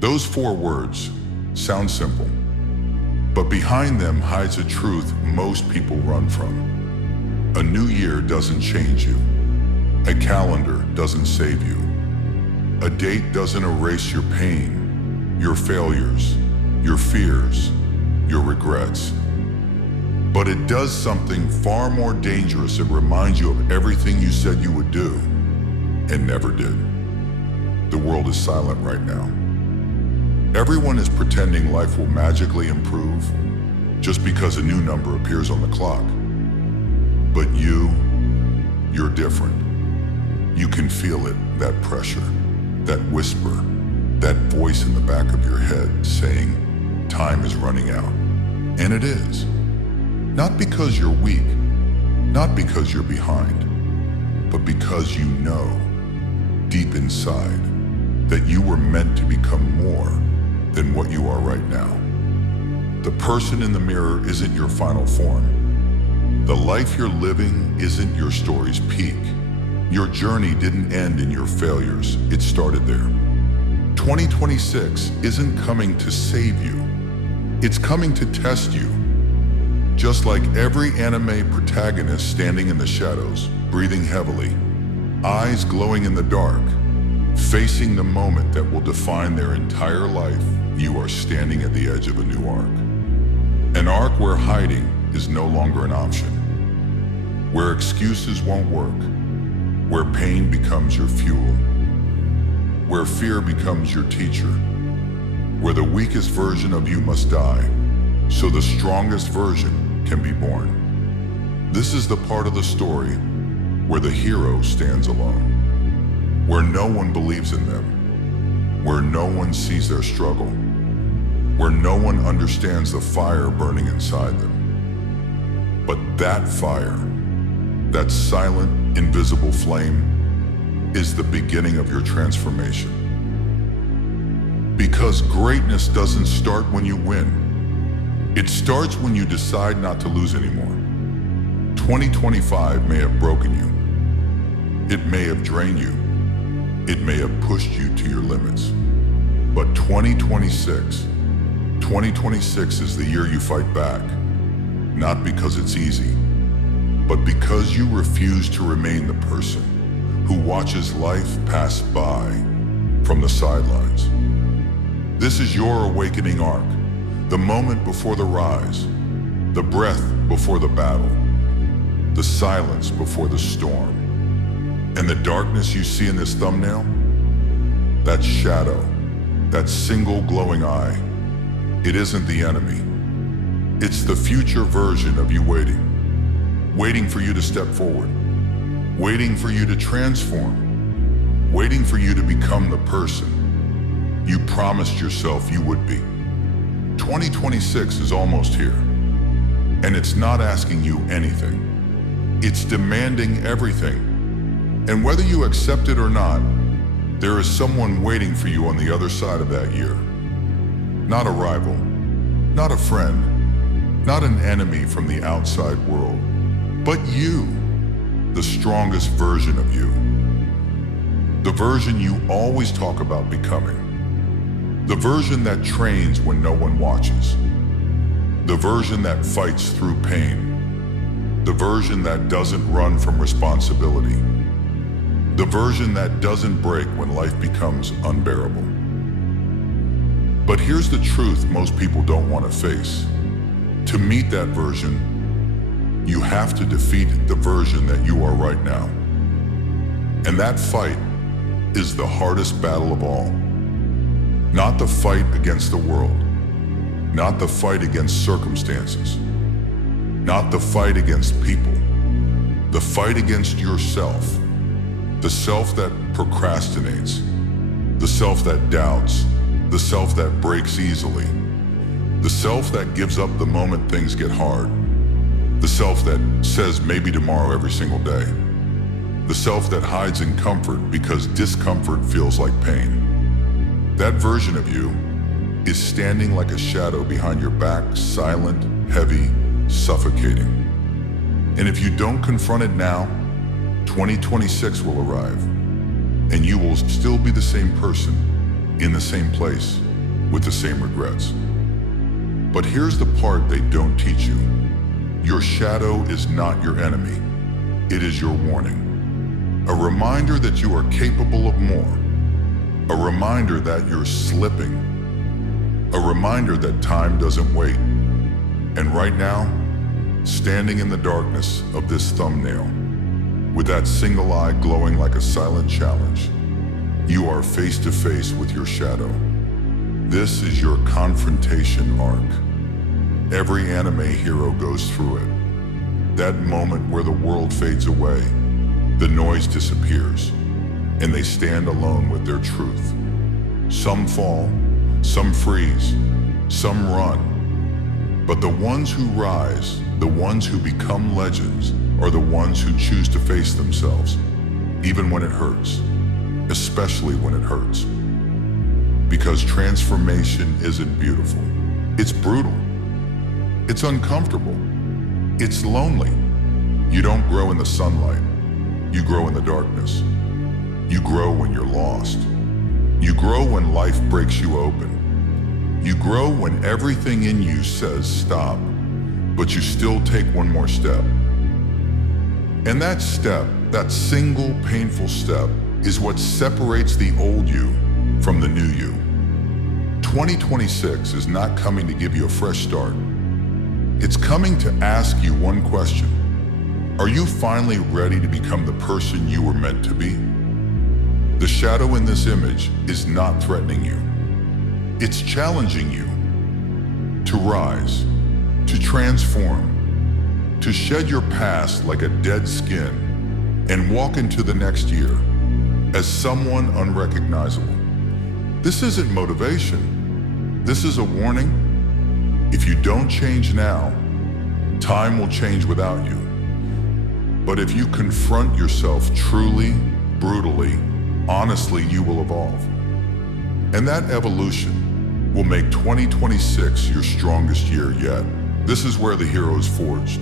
Those four words sound simple, but behind them hides a truth most people run from. A new year doesn't change you. A calendar doesn't save you. A date doesn't erase your pain, your failures, your fears, your regrets. But it does something far more dangerous. It reminds you of everything you said you would do and never did. The world is silent right now. Everyone is pretending life will magically improve just because a new number appears on the clock. But you're different. You can feel it, that pressure, that whisper, that voice in the back of your head saying, time is running out. And it is. Not because you're weak, not because you're behind, but because you know, deep inside, that you were meant to become more than what you are right now. The person in the mirror isn't your final form. The life you're living isn't your story's peak. Your journey didn't end in your failures, it started there. 2026 isn't coming to save you. It's coming to test you. Just like every anime protagonist standing in the shadows, breathing heavily, eyes glowing in the dark, facing the moment that will define their entire life, you are standing at the edge of a new arc. An arc where hiding is no longer an option, where excuses won't work, where pain becomes your fuel, where fear becomes your teacher, where the weakest version of you must die, so the strongest version can be born. This is the part of the story where the hero stands alone, where no one believes in them, where no one sees their struggle, where no one understands the fire burning inside them. But that fire, that silent, invisible flame, is the beginning of your transformation. Because greatness doesn't start when you win. It starts when you decide not to lose anymore. 2025 may have broken you. It may have drained you. It may have pushed you to your limits. But 2026 is the year you fight back. Not because it's easy, but because you refuse to remain the person who watches life pass by from the sidelines. This is your awakening arc, the moment before the rise, the breath before the battle, the silence before the storm. And the darkness you see in this thumbnail, that shadow, that single glowing eye, it isn't the enemy. It's the future version of you waiting for you to step forward, waiting for you to transform, waiting for you to become the person you promised yourself you would be. 2026 is almost here, and it's not asking you anything. It's demanding everything. And whether you accept it or not, there is someone waiting for you on the other side of that year. Not a rival, not a friend, not an enemy from the outside world, but you, the strongest version of you. The version you always talk about becoming. The version that trains when no one watches. The version that fights through pain. The version that doesn't run from responsibility. The version that doesn't break when life becomes unbearable. But here's the truth most people don't want to face. To meet that version, you have to defeat the version that you are right now. And that fight is the hardest battle of all. Not the fight against the world, not the fight against circumstances, not the fight against people, the fight against yourself, the self that procrastinates, the self that doubts, the self that breaks easily, the self that gives up the moment things get hard, the self that says maybe tomorrow every single day, the self that hides in comfort because discomfort feels like pain. That version of you is standing like a shadow behind your back, silent, heavy, suffocating. And if you don't confront it now, 2026 will arrive, and you will still be the same person in the same place with the same regrets. But here's the part they don't teach you. Your shadow is not your enemy. It is your warning. A reminder that you are capable of more. A reminder that you're slipping. A reminder that time doesn't wait. And right now, standing in the darkness of this thumbnail, with that single eye glowing like a silent challenge, you are face to face with your shadow. This is your confrontation arc. Every anime hero goes through it. That moment where the world fades away, the noise disappears, and they stand alone with their truth. Some fall, some freeze, some run. But the ones who rise, the ones who become legends, are the ones who choose to face themselves, even when it hurts, especially when it hurts. Because transformation isn't beautiful. It's brutal. It's uncomfortable. It's lonely. You don't grow in the sunlight. You grow in the darkness. You grow when you're lost. You grow when life breaks you open. You grow when everything in you says stop, but you still take one more step. And that step, that single painful step, is what separates the old you from the new you. 2026 is not coming to give you a fresh start. It's coming to ask you one question. Are you finally ready to become the person you were meant to be? The shadow in this image is not threatening you. It's challenging you to rise, to transform, to shed your past like a dead skin and walk into the next year as someone unrecognizable. This isn't motivation. This is a warning. If you don't change now, time will change without you. But if you confront yourself truly, brutally, honestly, you will evolve. And that evolution will make 2026 your strongest year yet. This is where the hero is forged,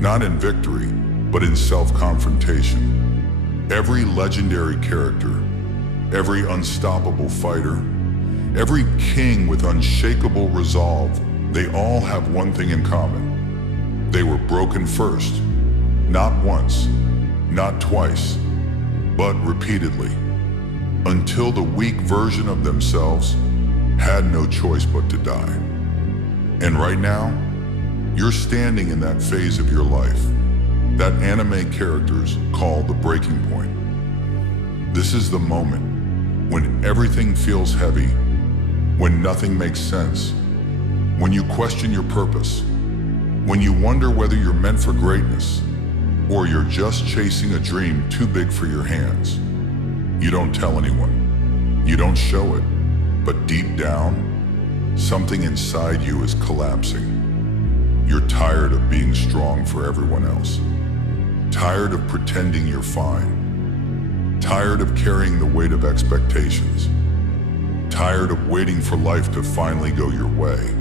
not in victory, but in self-confrontation. Every legendary character, every unstoppable fighter, every king with unshakable resolve, they all have one thing in common. They were broken first, not once, not twice, but repeatedly, until the weak version of themselves had no choice but to die. And right now, you're standing in that phase of your life that anime characters call the breaking point. This is the moment when everything feels heavy, when nothing makes sense, when you question your purpose, when you wonder whether you're meant for greatness or you're just chasing a dream too big for your hands. You don't tell anyone. You don't show it. But deep down, something inside you is collapsing. You're tired of being strong for everyone else. Tired of pretending you're fine. Tired of carrying the weight of expectations. Tired of waiting for life to finally go your way.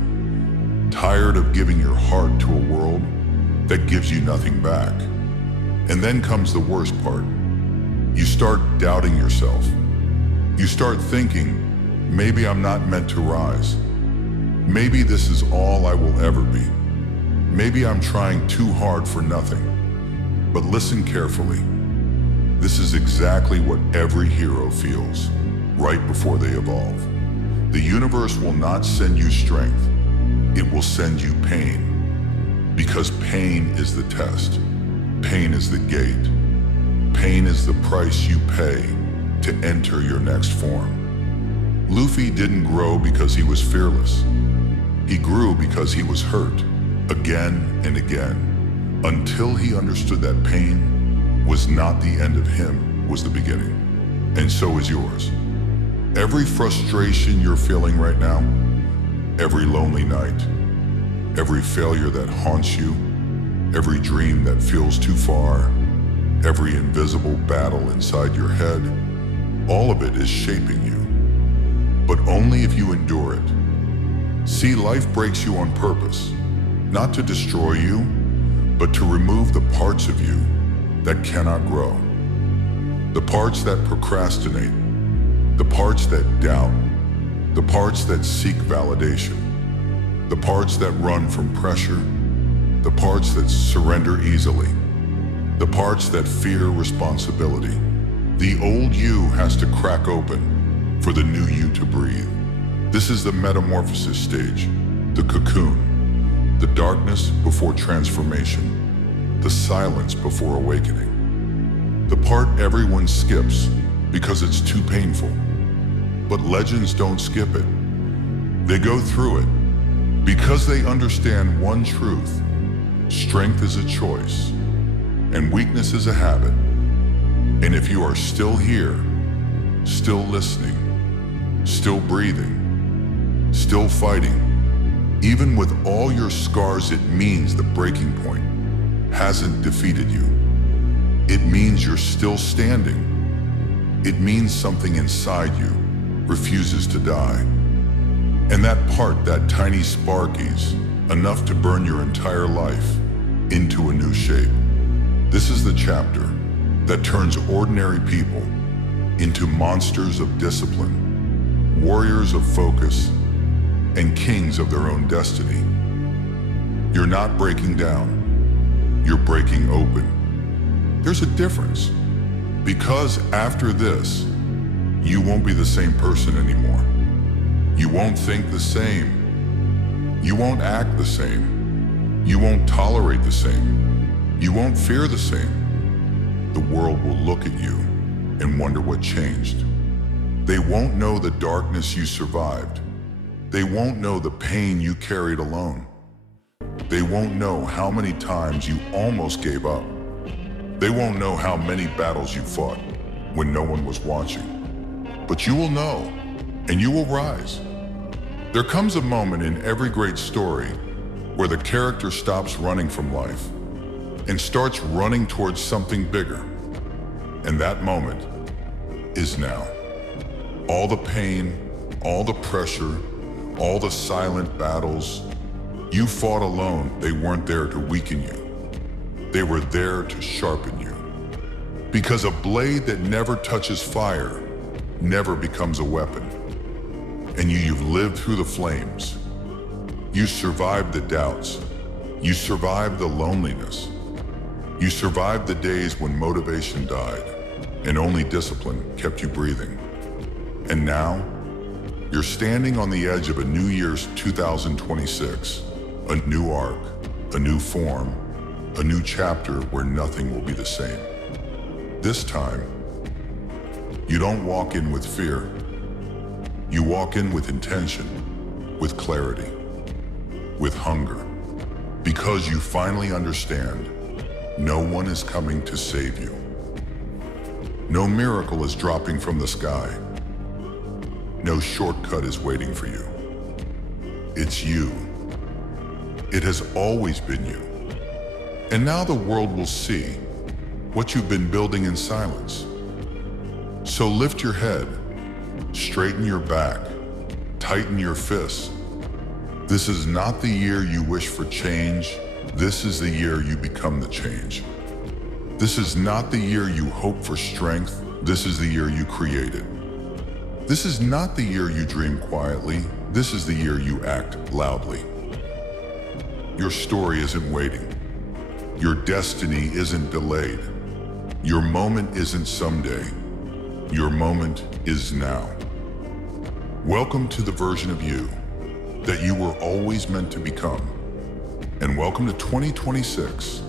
Tired of giving your heart to a world that gives you nothing back. And then comes the worst part. You start doubting yourself. You start thinking, maybe I'm not meant to rise. Maybe this is all I will ever be. Maybe I'm trying too hard for nothing. But listen carefully. This is exactly what every hero feels right before they evolve. The universe will not send you strength. It will send you pain. Because pain is the test. Pain is the gate. Pain is the price you pay to enter your next form. Luffy didn't grow because he was fearless. He grew because he was hurt, again and again, until he understood that pain was not the end of him, was the beginning. And so is yours. Every frustration you're feeling right now, every lonely night, every failure that haunts you, every dream that feels too far, every invisible battle inside your head, all of it is shaping you. But only if you endure it. See, life breaks you on purpose, not to destroy you, but to remove the parts of you that cannot grow. The parts that procrastinate, the parts that doubt, The parts that seek validation. The parts that run from pressure. The parts that surrender easily. The parts that fear responsibility. The old you has to crack open for the new you to breathe. This is the metamorphosis stage, the cocoon, the darkness before transformation, the silence before awakening. The part everyone skips because it's too painful. But legends don't skip it. They go through it because they understand one truth: strength is a choice, and weakness is a habit. And if you are still here, still listening, still breathing, still fighting, even with all your scars, it means the breaking point hasn't defeated you. It means you're still standing. It means something inside you refuses to die. And that part, that tiny spark, is enough to burn your entire life into a new shape. This is the chapter that turns ordinary people into monsters of discipline, warriors of focus, and kings of their own destiny. You're not breaking down, you're breaking open. There's a difference, because after this, you won't be the same person anymore. You won't think the same. You won't act the same. You won't tolerate the same. You won't fear the same. The world will look at you and wonder what changed. They won't know the darkness you survived. They won't know the pain you carried alone. They won't know how many times you almost gave up. They won't know how many battles you fought when no one was watching. But you will know, and you will rise. There comes a moment in every great story where the character stops running from life and starts running towards something bigger. And that moment is now. All the pain, all the pressure, all the silent battles you fought alone, they weren't there to weaken you. They were there to sharpen you. Because a blade that never touches fire never becomes a weapon. And you've lived through the flames. You survived the doubts. You survived the loneliness. You survived the days when motivation died and only discipline kept you breathing. And now, you're standing on the edge of a new year's 2026, a new arc, a new form, a new chapter where nothing will be the same. This time, you don't walk in with fear. You walk in with intention, with clarity, with hunger, because you finally understand no one is coming to save you. No miracle is dropping from the sky. No shortcut is waiting for you. It's you. It has always been you. And now the world will see what you've been building in silence. So lift your head, straighten your back, tighten your fists. This is not the year you wish for change. This is the year you become the change. This is not the year you hope for strength. This is the year you create it. This is not the year you dream quietly. This is the year you act loudly. Your story isn't waiting. Your destiny isn't delayed. Your moment isn't someday. Your moment is now. Welcome to the version of you that you were always meant to become. And welcome to 2026.